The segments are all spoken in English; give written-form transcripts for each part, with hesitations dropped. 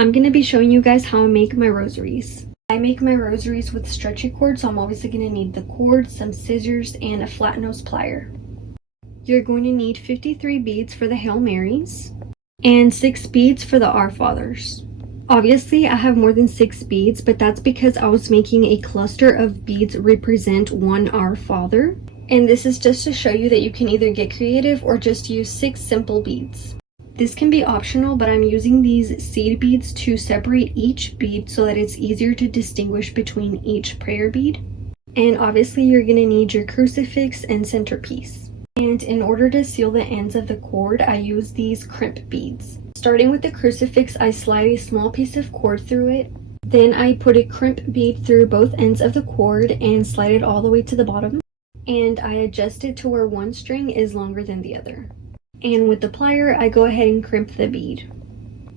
I'm going to be showing you guys how I make my rosaries. I make my rosaries with stretchy cord, so I'm obviously going to need the cord, some scissors, and a flat nose plier. You're going to need 53 beads for the Hail Marys and 6 beads for the Our Fathers. Obviously, I have more than 6 beads, but that's because I was making a cluster of beads represent one Our Father. And this is just to show you that you can either get creative or just use 6 simple beads. This can be optional, but I'm using these seed beads to separate each bead so that it's easier to distinguish between each prayer bead. And obviously, you're going to need your crucifix and centerpiece. And in order to seal the ends of the cord, I use these crimp beads. Starting with the crucifix, I slide a small piece of cord through it. Then I put a crimp bead through both ends of the cord and slide it all the way to the bottom. And I adjust it to where one string is longer than the other. And with the plier, I go ahead and crimp the bead.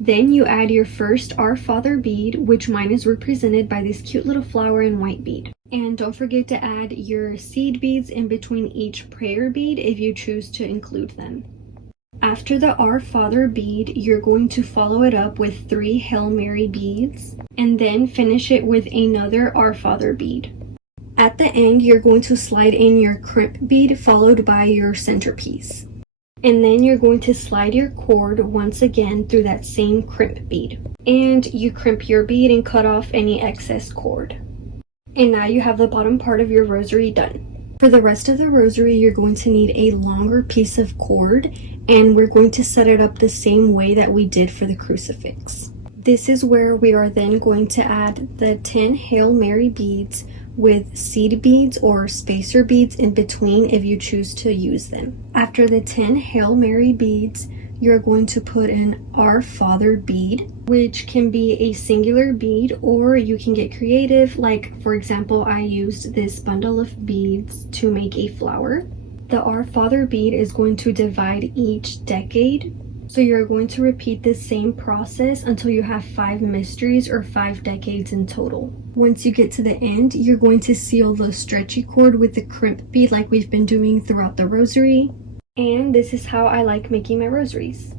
Then you add your first Our Father bead, which mine is represented by this cute little flower and white bead. And don't forget to add your seed beads in between each prayer bead if you choose to include them. After the Our Father bead, you're going to follow it up with 3 Hail Mary beads, and then finish it with another Our Father bead. At the end, you're going to slide in your crimp bead followed by your centerpiece. And then you're going to slide your cord once again through that same crimp bead. And you crimp your bead and cut off any excess cord. And now you have the bottom part of your rosary done. For the rest of the rosary, you're going to need a longer piece of cord, and we're going to set it up the same way that we did for the crucifix. This is where we are then going to add the 10 Hail Mary beads with seed beads or spacer beads in between if you choose to use them. After the 10 Hail Mary beads, you're going to put an Our Father bead, which can be a singular bead, or you can get creative. Like, for example, I used this bundle of beads to make a flower. The Our Father bead is going to divide each decade. So you're going to repeat the same process until you have 5 mysteries or 5 decades in total. Once you get to the end, you're going to seal the stretchy cord with the crimp bead like we've been doing throughout the rosary. And this is how I like making my rosaries.